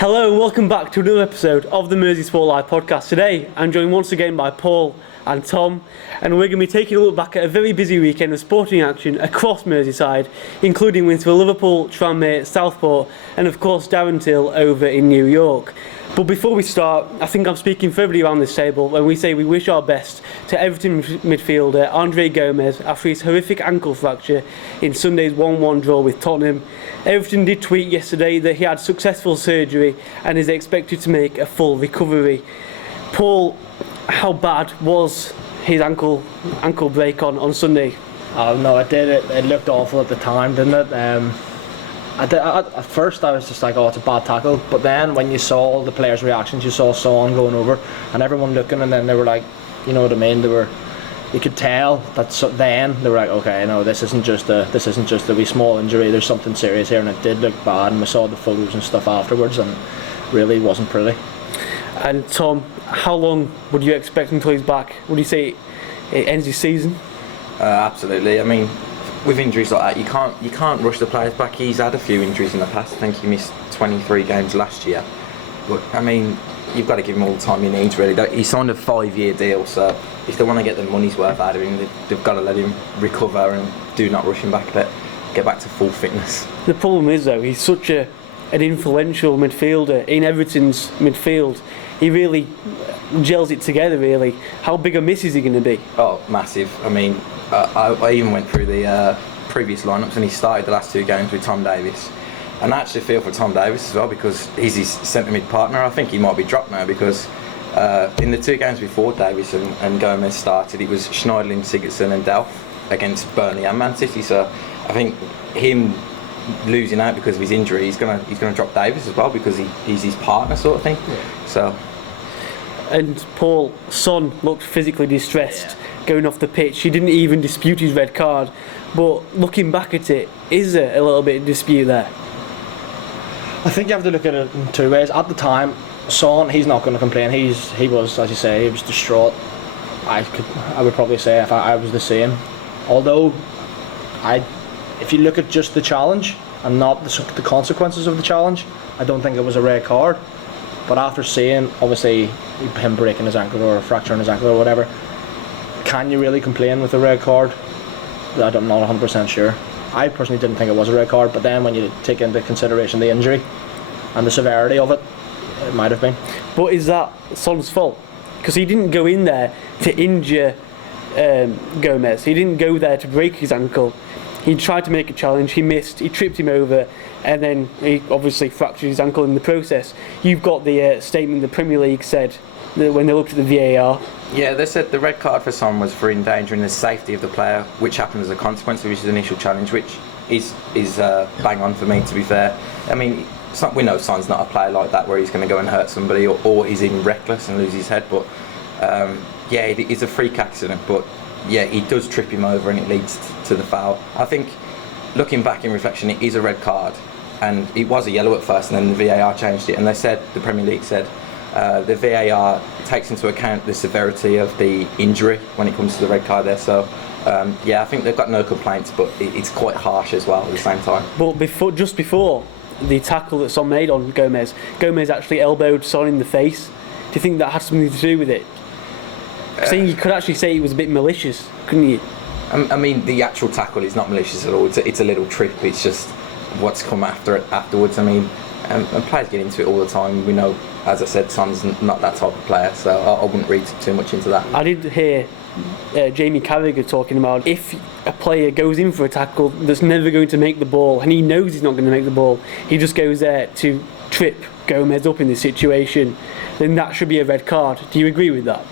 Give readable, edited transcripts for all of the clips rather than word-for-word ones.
Hello and welcome back to another episode of the MerseySportLive Podcast. Today I'm joined once again by Paul and Tom, and we're going to be taking a look back at a very busy weekend of sporting action across Merseyside, including wins for Liverpool, Tranmere, Southport and of course Darren over in New York. But before we start, I think I'm speaking for everybody around this table when we say we wish our best to Everton midfielder Andre Gomes after his horrific ankle fracture in Sunday's 1-1 draw with Tottenham. Everton did tweet yesterday that he had successful surgery and is expected to make a full recovery. Paul, how bad was his ankle break on Sunday? Oh no, it did. It looked awful at the time, didn't it? At first I was just like, oh, it's a bad tackle. But then when you saw all the players' reactions, you saw Son going over and everyone looking, and then they were like, you know what I mean? You could tell that. So then they were like, okay, no, this isn't just a wee small injury. There's something serious here, and it did look bad. And we saw the photos and stuff afterwards, and really wasn't pretty. And Tom, how long would you expect until he's back? Would you say it ends his season? Absolutely. I mean, with injuries like that, you can't rush the players back. He's had a few injuries in the past. I think he missed 23 games last year. But I mean, you've got to give him all the time he needs, really. He signed a 5-year deal, so if they want to get the money's worth out of him, they've got to let him recover and do not rush him back, but get back to full fitness. The problem is, though, he's such an influential midfielder in Everton's midfield. He really gels it together, really. How big a miss is he going to be? Oh, massive. I mean, I even went through the previous lineups, and he started the last two games with Tom Davies. And I actually feel for Tom Davies as well, because he's his centre mid partner. I think he might be dropped now, because in the two games before Davies and Gomes started, it was Schneiderlin, Sigurdsson and Delph against Burnley and Man City. So I think him losing out because of his injury, he's gonna drop Davies as well, because he's his partner sort of thing. Yeah. So. And Paul, Son looked physically distressed going off the pitch. He didn't even dispute his red card. But looking back at it, is there a little bit of dispute there? I think you have to look at it in two ways. At the time, Son, he's not going to complain. He was, as you say, he was distraught. I would probably say if I was the same. Although, if you look at just the challenge and not the consequences of the challenge, I don't think it was a red card. But after seeing, obviously, him breaking his ankle or fracturing his ankle or whatever, can you really complain with a red card? I'm not 100% sure. I personally didn't think it was a red card, but then when you take into consideration the injury and the severity of it, it might have been. But is that Son's fault? Because he didn't go in there to injure Gomes. He didn't go there to break his ankle. He tried to make a challenge, he missed, he tripped him over, and then he obviously fractured his ankle in the process. You've got the statement the Premier League said when they looked at the VAR. Yeah, they said the red card for Son was for endangering the safety of the player, which happened as a consequence of his initial challenge, which is bang on for me, to be fair. I mean, we know Son's not a player like that where he's going to go and hurt somebody or he's even reckless and lose his head, but yeah, it's a freak accident, but yeah, he does trip him over and it leads to the foul. I think, looking back in reflection, it is a red card, and it was a yellow at first, and then the VAR changed it, and the Premier League said the VAR takes into account the severity of the injury when it comes to the red card there. So yeah, I think they've got no complaints, but it's quite harsh as well at the same time. But just before the tackle that Son made on Gomes actually elbowed Son in the face. Do you think that has something to do with it? Saying you could actually say it was a bit malicious, couldn't you? I mean, the actual tackle is not malicious at all. It's a little trip. It's just what's come afterwards. I mean, and players get into it all the time. We know, as I said, Son's not that type of player, so I wouldn't read too much into that. I did hear Jamie Carragher talking about if a player goes in for a tackle that's never going to make the ball, and he knows he's not going to make the ball, he just goes there to trip Gomes up in this situation, then that should be a red card. Do you agree with that?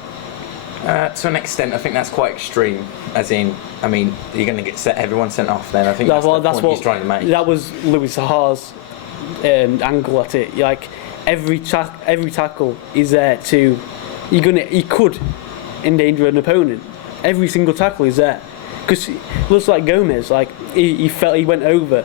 To an extent, I think that's quite extreme. As in, I mean, you're going to get everyone sent off. Then I think that's the point he's trying to make. That was Louis Saha's angle at it. Like every tackle is there to he could endanger an opponent. Every single tackle is there, because it looks like Gomes. Like he felt he went over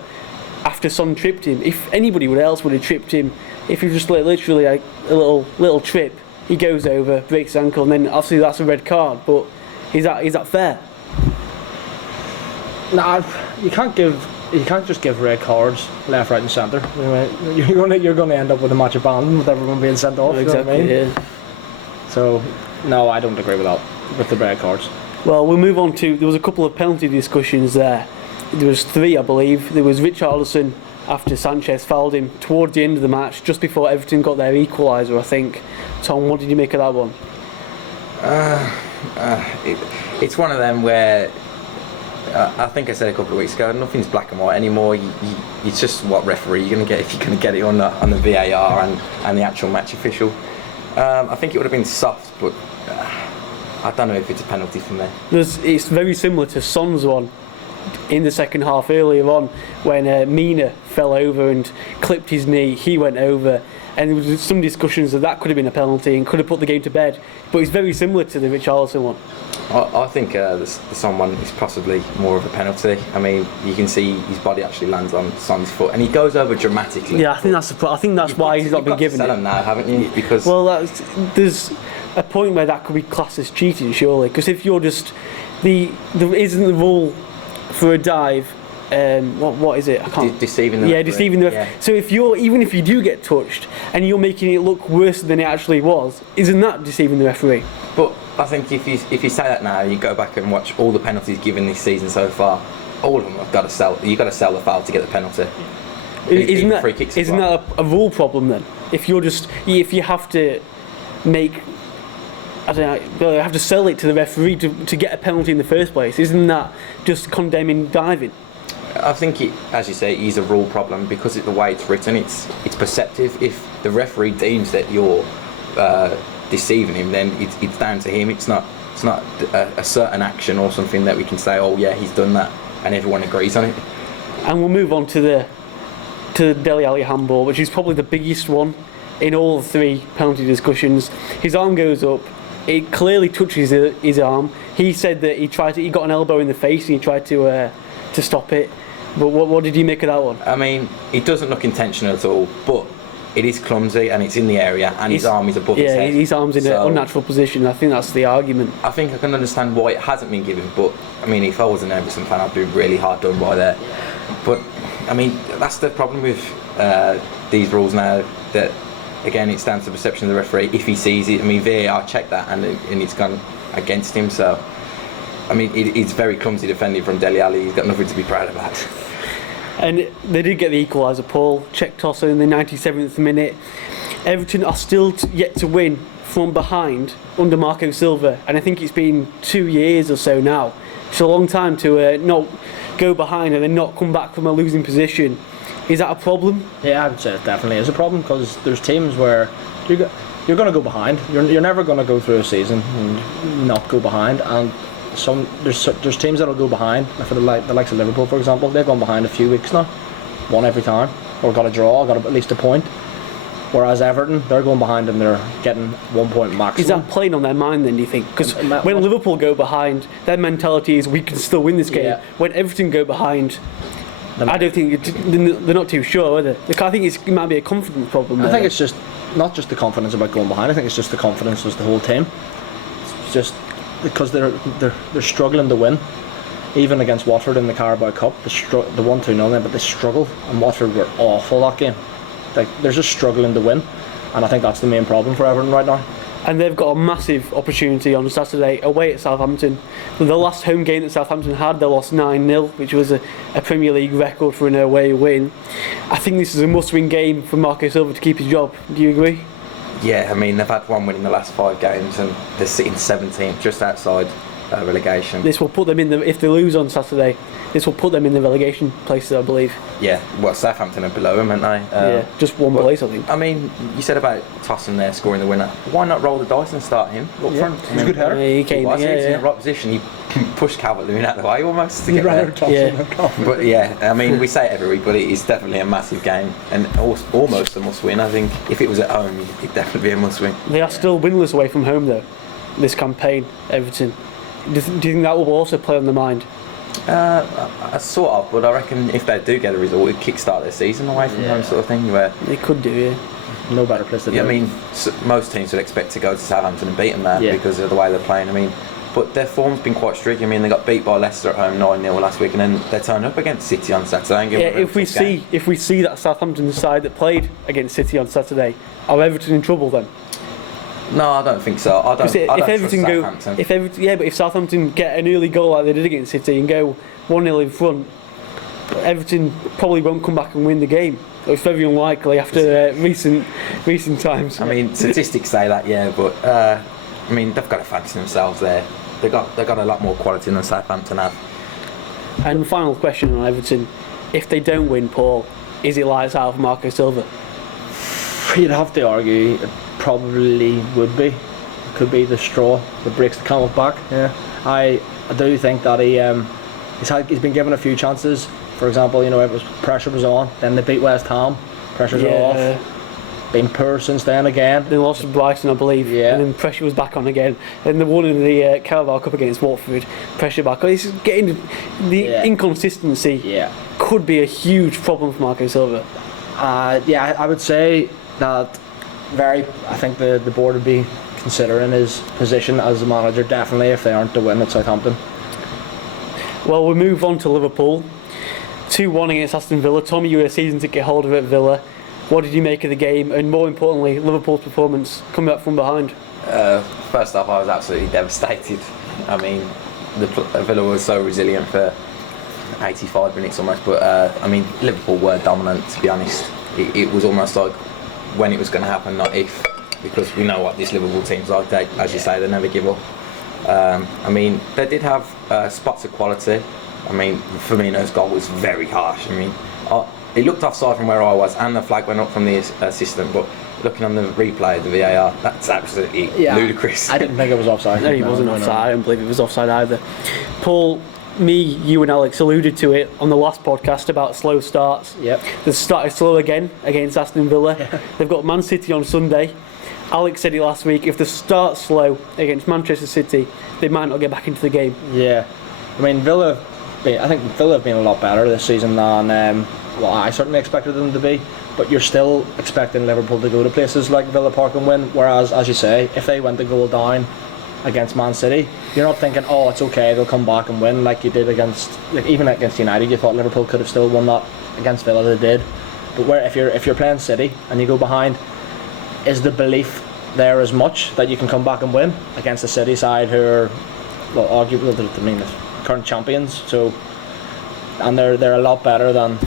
after Son tripped him. If anybody else would have tripped him, if he just literally like a little trip. He goes over, breaks his ankle, and then obviously that's a red card. But is that fair? No, you can't give you can't just give red cards left, right, and centre. You're going to end up with a match of band with everyone being sent off. Exactly. You know what I mean? Yeah. So no, I don't agree with that, with the red cards. Well, we'll move on to. There was a couple of penalty discussions there. There was 3, I believe. There was Richarlison after Sanchez fouled him towards the end of the match, just before Everton got their equaliser, I think. Tom, what did you make of that one? It's one of them where I think I said a couple of weeks ago, nothing's black and white anymore. It's just what referee you're going to get, if you're going to get it on the VAR and the actual match official. I think it would have been soft, but I don't know if it's a penalty for me. It's very similar to Son's one in the second half earlier on, when Mina fell over and clipped his knee. He went over, and there was some discussions that could have been a penalty and could have put the game to bed. But it's very similar to the Richarlison one. I think the Son one is possibly more of a penalty. I mean, you can see his body actually lands on Son's foot, and he goes over dramatically. Yeah, I think that's why he's not been given it. You've got to sell him now, haven't you? Because there's a point where that could be classed as cheating, surely. Because if you're just there isn't the rule for a dive. What is it? I can't. Deceiving the referee. Deceiving the referee. Yeah. So even if you do get touched and you're making it look worse than it actually was, isn't that deceiving the referee? But I think if you say that now, you go back and watch all the penalties given this season so far. All of them have got to sell. You've got to sell the foul to get the penalty. Isn't that a rule problem then? If you have to make, I don't know, you have to sell it to the referee to get a penalty in the first place. Isn't that just condemning diving? I think as you say, it is a rule problem because the way it's written, it's perceptive. If the referee deems that you're deceiving him, then it's down to him. It's not a certain action or something that we can say, oh yeah, he's done that, and everyone agrees on it. And we'll move on to the Dele Alli handball, which is probably the biggest one in all the 3 penalty discussions. His arm goes up. It clearly touches his arm. He said that he got an elbow in the face and he tried to stop it. But what did you make of that one? I mean, it doesn't look intentional at all, but it is clumsy and it's in the area and his arm is above his head. Yeah, his arm's in an unnatural position. I think that's the argument. I think I can understand why it hasn't been given, but I mean, if I was an Everton fan, I'd be really hard done by there. But I mean, that's the problem with these rules now, that again, it's down to the perception of the referee. If he sees it, I mean, VAR checked that and it's gone against him, so I mean, it's very clumsy defending from Dele Alli. He's got nothing to be proud about. And they did get the equaliser, Paul. Check tosser in the 97th minute. Everton are still yet to win from behind under Marco Silva, and I think it's been 2 years or so now. It's a long time to not go behind and then not come back from a losing position. Is that a problem? Yeah, I would say it definitely is a problem, because there's teams where you're going to go behind. You're never going to go through a season and not go behind, and there's teams that'll go behind. For the likes of Liverpool, for example, they've gone behind a few weeks now, won every time, or got a draw, got at least a point. Whereas Everton, they're going behind and they're getting 1 point maximum. Is that playing on their mind then, do you think? Because when Liverpool go behind, their mentality is we can still win this game. Yeah. When Everton go behind, I don't think they're not too sure, are they? I think it might be a confidence problem. I think it's just not just the confidence about going behind. I think it's just the confidence as the whole team. It's just because they're struggling to win, even against Watford in the Carabao Cup. The 1-2-0, but they struggled, and Watford were awful that game. They're just struggling to win, and I think that's the main problem for Everton right now. And they've got a massive opportunity on Saturday away at Southampton. The last home game that Southampton had, they lost 9-0, which was a Premier League record for an away win. I think this is a must-win game for Marco Silva to keep his job. Do you agree? Yeah, I mean, they've had 1 win in the last 5 games and they're sitting 17th, just outside relegation. This will put them if they lose on Saturday, this will put them in the relegation places, I believe. Yeah, well, Southampton are below them, aren't they? Yeah, just one place, I think. I mean, you said about Tossen there scoring the winner. Why not roll the dice and start him up front? He was a good header. He came in the right position. He pushed Calvert-Lewin out of the way almost to He get ran there. out of Tossen. But yeah, I mean, we say it every week, but it is definitely a massive game and almost a must-win. I think if it was at home, it'd definitely be a must-win. They are still winless away from home, though, this campaign, Everton. Do you think that will also play on the mind? Sort of, but I reckon if they do get a result, it kickstart their season away from home, sort of thing. Where they could do, yeah. No better place to do it. I mean, most teams would expect to go to Southampton and beat them there because of the way they're playing. I mean, but their form's been quite streaky. I mean, they got beat by Leicester at home 9-0 last week, and then they turned up against City on Saturday. And if we see that Southampton side that played against City on Saturday, are Everton in trouble then? No, I don't think so. I don't trust Southampton. But if Southampton get an early goal like they did against City and go 1-0 in front, Everton probably won't come back and win the game. It's very unlikely after recent times. I mean, statistics say that, yeah, but I mean, they've got to fancy themselves there. They got a lot more quality than Southampton have. And final question on Everton: if they don't win, Paul, is it lights out for Marco Silva? You'd have to argue it probably would be. It could be the straw that breaks the camel's back. Yeah, I do think that he's been given a few chances. For example, pressure was on, then they beat West Ham, pressure's off. Been poor since then again. They lost to Brighton, I believe, and then pressure was back on again. Then they won in the Carabao Cup against Watford, pressure back on. It's getting the inconsistency. Yeah, could be a huge problem for Marco Silva. I would say that I think the board would be considering his position as a manager definitely if they aren't to win at Southampton. Well, we move on to Liverpool. 2-1 against Aston Villa. Tommy, you were a season ticket holder at Villa. What did you make of the game, and more importantly, Liverpool's performance coming up from behind? First off, I was absolutely devastated. I mean, Villa was so resilient for 85 minutes almost, but I mean, Liverpool were dominant, to be honest. It was almost like when it was going to happen, not if, because we know what this Liverpool team's like. They, as you say, they never give up. I mean, they did have spots of quality. I mean, Firmino's goal was very harsh. I mean, it looked offside from where I was, and the flag went up from the assistant. But looking on the replay, the VAR, that's absolutely ludicrous. I didn't think it was offside. No, he wasn't offside. I don't believe it was offside either. Paul, you and Alex alluded to it on the last podcast about slow starts. Yep. They started slow again against Aston Villa. They've got Man City on Sunday. Alex said it last week, if they start slow against Manchester City, they might not get back into the game. Yeah. I mean, I think Villa have been a lot better this season than I certainly expected them to be. But you're still expecting Liverpool to go to places like Villa Park and win. Whereas, as you say, if they went to goal down against Man City, you're not thinking, oh, it's okay, they'll come back and win like you did even against United. You thought Liverpool could have still won that. Against Villa, they did. But if you're playing City and you go behind, is the belief there as much that you can come back and win against the City side who are, well, arguably the current champions? So, and they're a lot better than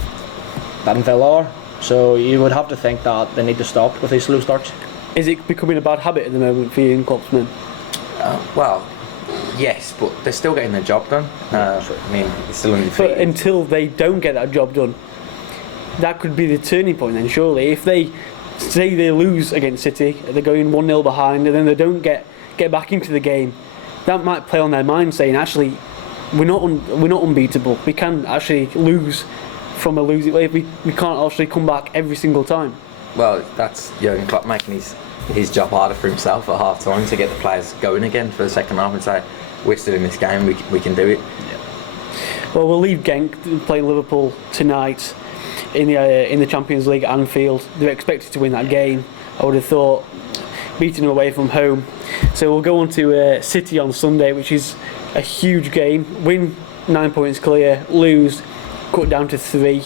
Villa are. So you would have to think that they need to stop with these slow starts. Is it becoming a bad habit at the moment for you in Kloppsman? Well, yes, but they're still getting their job done. I mean, it's still undefeated. But until they don't get that job done, that could be the turning point then, surely. If they say they lose against City, they're going 1-0 behind, and then they don't get back into the game, that might play on their mind, saying, actually, we're not unbeatable. We can actually lose from a losing way. We can't actually come back every single time. Well, that's Jurgen Klopp making his job harder for himself at half time to get the players going again for the second half and say, we're still in this game, we can do it. Yeah. Well, we'll leave Genk playing Liverpool tonight in the Champions League at Anfield. They're expected to win that game. I would have thought, beating them away from home. So we'll go on to City on Sunday, which is a huge game. Win 9 points clear, lose, cut down to 3.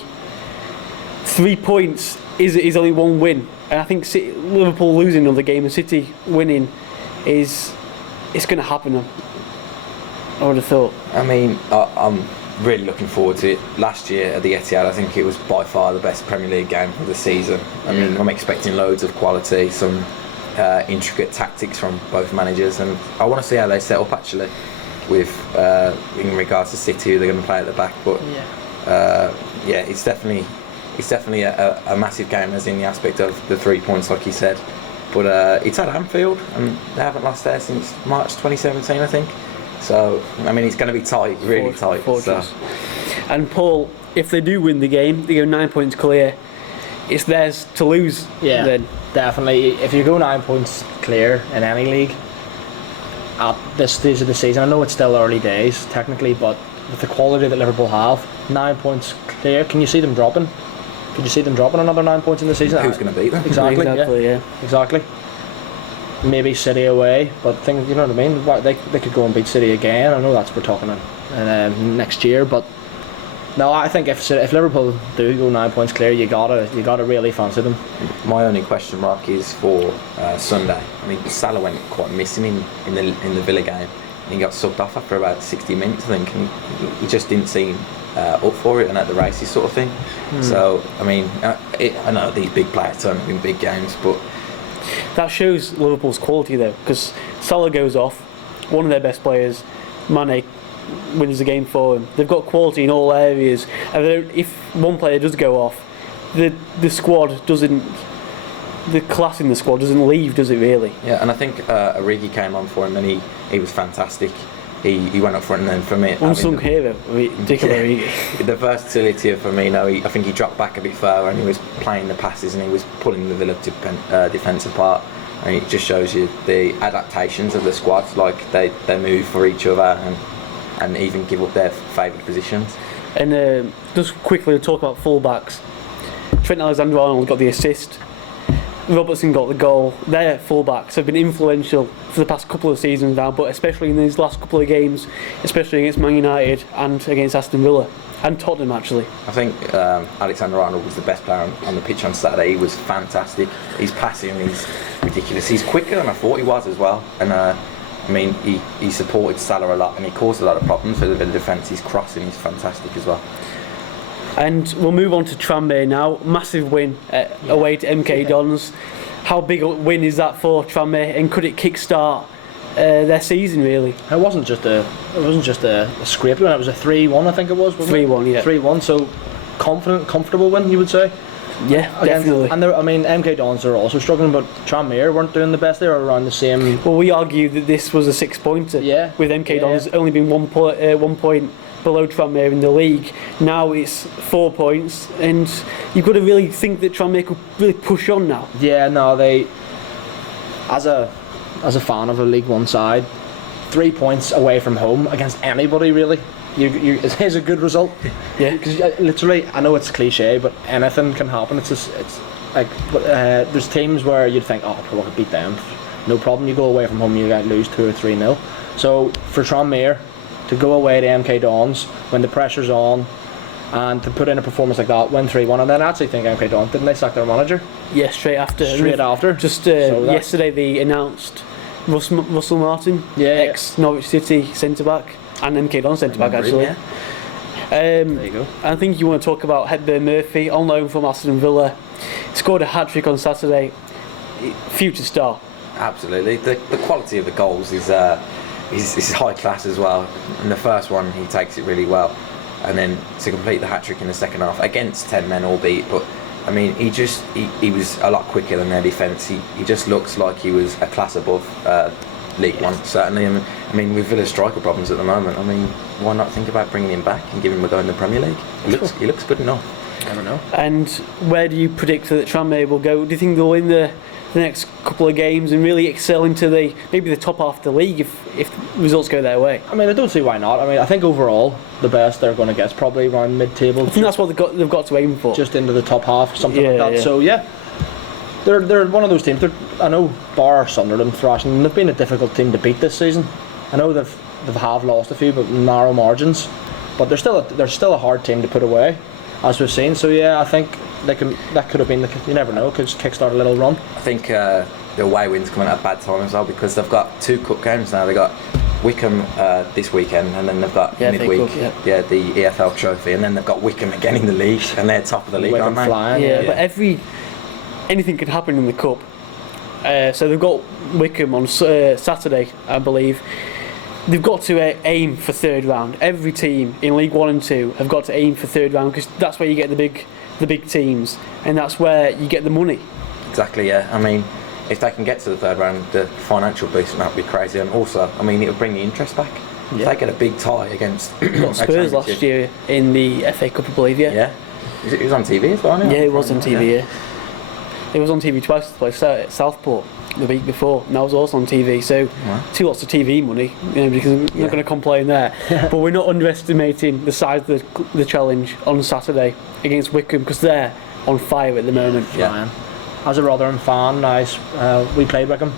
3 points is only one win, and I think Liverpool losing another game and City winning it's going to happen. I would have thought. I mean, I'm really looking forward to it. Last year at the Etihad, I think it was by far the best Premier League game of the season. I mean, I'm expecting loads of quality, some intricate tactics from both managers, and I want to see how they set up actually with in regards to City, who they're going to play at the back. But it's definitely a massive game, as in the aspect of the 3 points, like you said. But it's at Anfield, and they haven't lost there since March 2017, I think. So, I mean, it's going to be tight, really tight. So. And Paul, if they do win the game, they go 9 points clear. It's theirs to lose. Yeah, then. Definitely. If you go 9 points clear in any league at this stage of the season, I know it's still early days technically, but with the quality that Liverpool have, 9 points clear, can you see them dropping? Could you see them dropping another 9 points in the season? Who's going to beat them? Exactly. Yeah. Exactly. maybe City away, but things, you know what I mean. They could go and beat City again. I know that's we're talking next year, but no, I think if Liverpool do go 9 points clear, you gotta really fancy them. My only question mark is for Sunday. I mean, Salah went quite missing in the Villa game. He got subbed off after about 60 minutes, I think, and he just didn't seem up for it and at the races sort of thing. So, I mean, I know these big players turn up in big games, but that shows Liverpool's quality though, because Salah goes off, one of their best players, Mane, wins the game for them. They've got quality in all areas, and if one player does go off, the squad doesn't. The class in the squad doesn't leave, does it really? Yeah, and I think Origi came on for him, and he was fantastic. He went up front, and then for me, unsung hero, Origi. The versatility of Firmino, I think he dropped back a bit further, and he was playing the passes, and he was pulling the Villa defence apart. And it just shows you the adaptations of the squad, like they move for each other and even give up their favourite positions. And just quickly to talk about full-backs, Trent Alexander-Arnold got the assist, Robertson got the goal. Their full-backs have been influential for the past couple of seasons now, but especially in these last couple of games, especially against Man United and against Aston Villa and Tottenham actually. I think Alexander-Arnold was the best player on the pitch on Saturday. He was fantastic. His passing is ridiculous. He's quicker than I thought he was as well, and I mean, he supported Salah a lot, and he caused a lot of problems for the defence. His crossing is fantastic as well. And we'll move on to Tranmere now. Massive win away to MK Dons. How big a win is that for Tranmere, and could it kickstart their season really? It wasn't just a scrape win. It was a 3-1, I think it was. 3-1, yeah. 3-1. So comfortable win, you would say. Yeah, definitely. And I mean, MK Dons are also struggling, but Tranmere weren't doing the best. They were around the same. Well, we argue that this was a 6-pointer. Yeah. With MK Dons only being 1 point below Tranmere in the league. Now it's 4 points, and you've got to really think that Tranmere could really push on now. Yeah, no, they. As a fan of a League One side, 3 points away from home against anybody really. It is a good result. Yeah. Because literally, I know it's cliche, but anything can happen. It's like there's teams where you'd think, oh, we could beat them, no problem. You go away from home, you get lose 2 or 3-0. So for Tranmere to go away to MK Dons when the pressure's on, and to put in a performance like that, win 3-1, and then I actually think MK Dons, didn't they sack their manager? Yeah, straight after. Just So yesterday they announced Russell Martin, ex-Norwich City centre-back, and MK Dons centre-back actually. There you go. I think you want to talk about Hepburn Murphy, on loan from Aston Villa. Scored a hat-trick on Saturday. Future star. Absolutely. The quality of the goals is high class as well. In the first one, he takes it really well, and then to complete the hat-trick in the second half against 10 men albeit, but I mean, he was a lot quicker than their defence. He just looks like he was a class above League One, certainly. I mean, with Villa's striker problems at the moment, I mean, why not think about bringing him back and giving him a go in the Premier League? He looks good enough. Never know. And where do you predict that Tranmere will go? Do you think they'll win the next couple of games and really excel into maybe the top half of the league if results go their way? I mean, I don't see why not. I mean, I think overall the best they're going to get is probably around mid-table. I think that's what they've got to aim for. Just into the top half, something like that. Yeah. So yeah, they're one of those teams. I know bar Sunderland thrashing, and they've been a difficult team to beat this season. I know they've lost a few, but narrow margins. But they're still a hard team to put away, as we've seen. So yeah, I think that could have been you never know, could just kickstart a little run. I think the away win's coming at a bad time as well, because they've got 2 cup games now. They've got Wickham this weekend, and then they've got midweek, the EFL trophy, and then they've got Wickham again in the league, and they're top of the league, Wickham aren't they? flying, But anything could happen in the cup. So they've got Wickham on Saturday, I believe. They've got to aim for third round. Every team in League 1 and 2 have got to aim for third round, because that's where you get the big teams, and that's where you get the money. Exactly, yeah. I mean, if they can get to the third round, the financial boost might be crazy, and also, I mean, it'll bring the interest back. If they get a big tie against got Spurs last year in the FA Cup, I believe. Yeah. It was on TV as well, wasn't it? Yeah, it was on TV. Yeah. It was on TV twice. At Southport the week before, and that was also on TV. So, two lots of TV money. Because I'm not going to complain there. But we're not underestimating the size of the challenge on Saturday against Wickham, because they're on fire at the moment. As a Rotherham fan, we played Wickham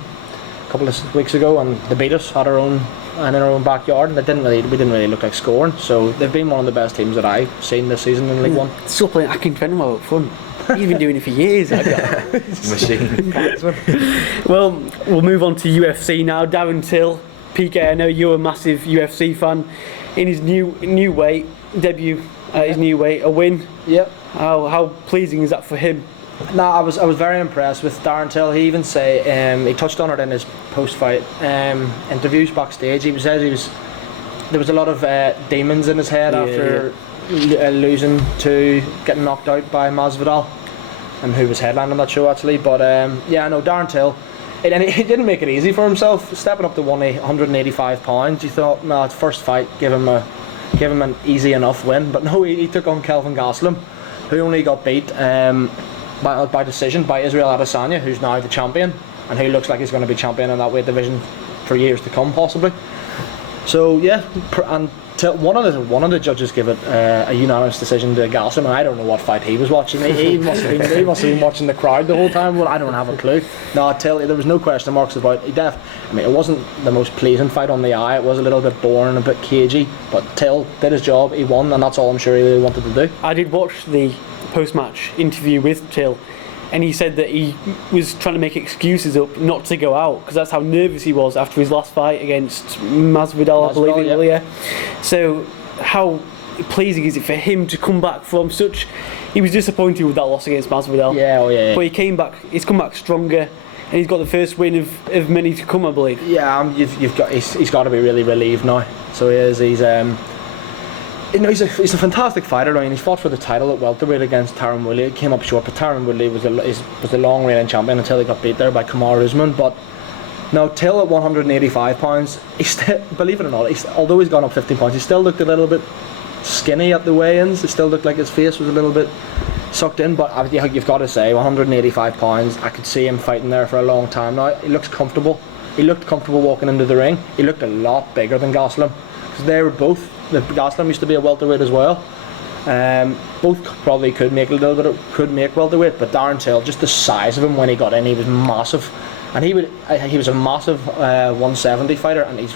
couple of weeks ago, and they beat us in our own backyard, and we didn't really look like scoring. So they've been one of the best teams that I've seen this season in League One. Still playing Akin Fenwell up front. He's been doing it for years. Machine. Well, we'll move on to UFC now. Darren Till, PK, I know you're a massive UFC fan. In his new weight, debut at his new weight, a win. Yep. How pleasing is that for him? No, I was very impressed with Darren Till. He even he touched on it in his post-fight interviews backstage. He said there was a lot of demons in his head after losing to getting knocked out by Masvidal, and who was headlining that show actually. But Darren Till, and he didn't make it easy for himself. Stepping up to 185 pounds, you thought, no, it's first fight, give him an easy enough win. But no, he took on Kelvin Gastelum, who only got beat by decision by Israel Adesanya, who's now the champion, and who looks like he's going to be champion in that weight division for years to come, possibly. So yeah, and one of the judges gave it a unanimous decision to Gastelum, and I don't know what fight he was watching. He must have been watching the crowd the whole time. Well, I don't have a clue. No, I tell you, there was no question marks about it. It wasn't the most pleasing fight on the eye. It was a little bit boring, a bit cagey, but Till did his job. He won, and that's all I'm sure he really wanted to do. I did watch the post-match interview with Till, and he said that he was trying to make excuses up not to go out because that's how nervous he was after his last fight against Masvidal, I believe it was. So how pleasing is it for him to come back from such... He was disappointed with that loss against Masvidal. Yeah. But he's come back stronger, and he's got the first win of many to come, I believe. Yeah, he's got to be really relieved now. So he is. He's a fantastic fighter. I mean, he's fought for the title at welterweight against Darren Woodley. It came up short, but Darren Woodley was the long reigning champion until he got beat there by Kamaru Usman. But now Till at 185 pounds, believe it or not, although he's gone up 15 pounds, he still looked a little bit skinny at the weigh-ins. It still looked like his face was a little bit sucked in. But you've got to say, 185 pounds, I could see him fighting there for a long time now. He looks comfortable. He looked comfortable walking into the ring. He looked a lot bigger than Gastelum, because they were both. Gastelum used to be a welterweight as well. Both probably could make welterweight, but Darren Till, just the size of him when he got in, he was massive, and he was a massive 170 fighter, and he's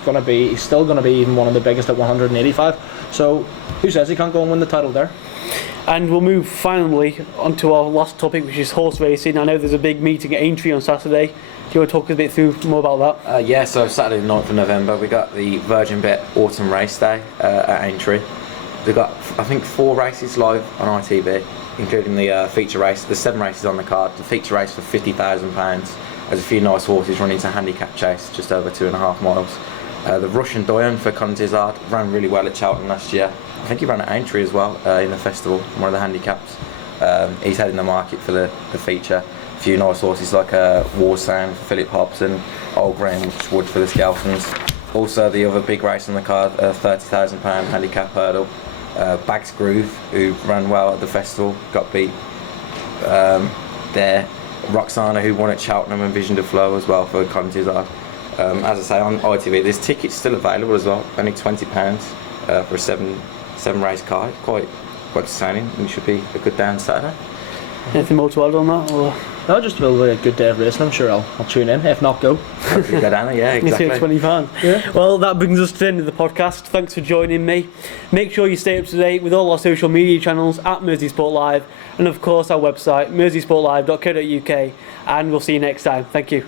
still going to be even one of the biggest at 185. So who says he can't go and win the title there? And we'll move finally onto our last topic, which is horse racing. I know there's a big meeting at Aintree on Saturday. Do you want to talk a bit through more about that? So Saturday the 9th of November we got the Virgin Bet Autumn Race Day at Aintree. They've got, I think, 4 races live on ITV, including the feature race. There's 7 races on the card. The feature race for £50,000. There's a few nice horses running to handicap chase, just over 2.5 miles. The Russian Doyen for Colin Tizard ran really well at Cheltenham last year. I think he ran at Aintree as well in the festival, one of the handicaps. He's heading the market for the feature. A few nice horses like War Sound for Philip Hobson, Old Greenwich Wood for the Skeltons. Also the other big race on the card, £30,000 handicap hurdle. Bags Groove, who ran well at the festival, got beat there. Roxana, who won at Cheltenham, and Vision to Flow as well for Colin Tizard. As I say, on ITV, there's tickets still available as well, only £20 for a seven race card. Quite exciting, and it should be a good day on Saturday. Anything more to add on that? Or? No, just will be a good day of racing. I'm sure I'll tune in. If not, go. Go down, yeah, exactly. £20. Yeah. Well, that brings us to the end of the podcast. Thanks for joining me. Make sure you stay up to date with all our social media channels at MerseySportLive, and of course our website, MerseySportLive.co.uk, and we'll see you next time. Thank you.